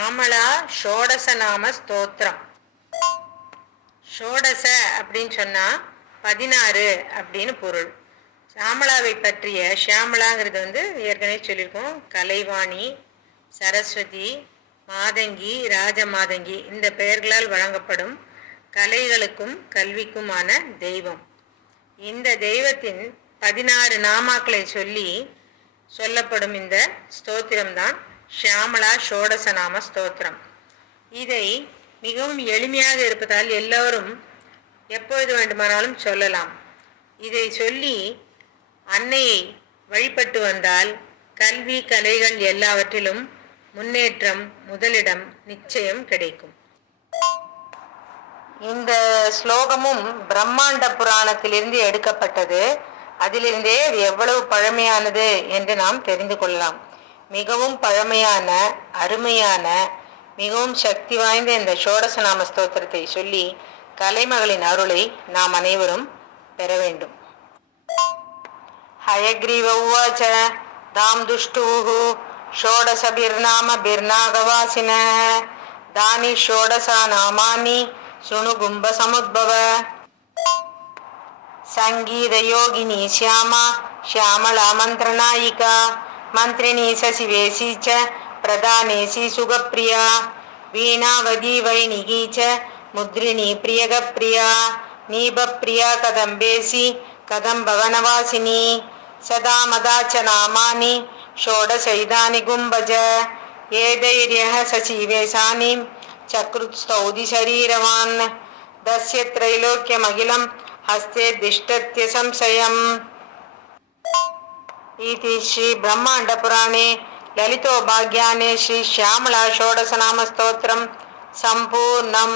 ஷியாமளா ஷோடசநாம ஸ்தோத்திரம். ஷோடச அப்படின்னு சொன்னால் 16 அப்படின்னு பொருள். ஷியாமளாவை பற்றிய ஷியாமளாங்கிறது ஏற்கனவே சொல்லியிருக்கோம். கலைவாணி, சரஸ்வதி, மாதங்கி, ராஜமாதங்கி இந்த பெயர்களால் வழங்கப்படும் கலைகளுக்கும் கல்விக்குமான தெய்வம். இந்த தெய்வத்தின் 16 நாமாக்களை சொல்லப்படும் இந்த ஸ்தோத்திரம்தான் ஷியாமளா ஷோடசநாம ஸ்தோத்திரம். இதை மிகவும் எளிமையாக இருப்பதால் எல்லோரும் எப்பொழுது வேண்டுமானாலும் சொல்லலாம். இதை சொல்லி அன்னையை வழிபட்டு வந்தால் கல்வி கலைகள் எல்லாவற்றிலும் முன்னேற்றம், முதலிடம் நிச்சயம் கிடைக்கும். இந்த ஸ்லோகமும் பிரம்மாண்ட புராணத்திலிருந்து எடுக்கப்பட்டது. அதிலிருந்தே இது எவ்வளவு பழமையானது என்று நாம் தெரிந்து கொள்ளலாம். மிகவும் பழமையான, அருமையான, மிகவும் சக்தி வாய்ந்த இந்த ஷோடசநாம ஸ்தோத்திரத்தை சொல்லி கலைமகளின் அருளை நாம் அனைவரும் பெற வேண்டும். ஹயக்ரீவ உவாச்ச தாம் துஷ்டூஹு ஷோடசபிர்நாம பிர்நாகவாசின தானி ஷோடசா நாமானி சுணு கும்ப சமுத்பவ சங்கீத யோகினி ஷியாமா ஷியாமளா மந்திரநாயிகா மந்திரிணி சசிவேசி ச பிரதானேசி சுகப்பிரியா வீணாவதி வைணிகி ச முத்ரிணி பிரியகப்பிரியா நீபப்பிரியா கதம்பேசி கதம்பவனவாசினி சதா மதாச்ச நாமானி ஷோடசைதானி கும்பஜ ஏதைர்யः சசிவேசானிம் சக்ருத்ஸ்தௌதி சரீரவான் தஸ்ய த்ரைலோக்யமகிலம் ஹஸ்தே திஷ்டத்ய சம்சயம். इति श्री ब्रह्मांड पुराणे ललितोपाख्याने श्री श्यामला षोडशनाम स्तोत्रम संपूर्णम्.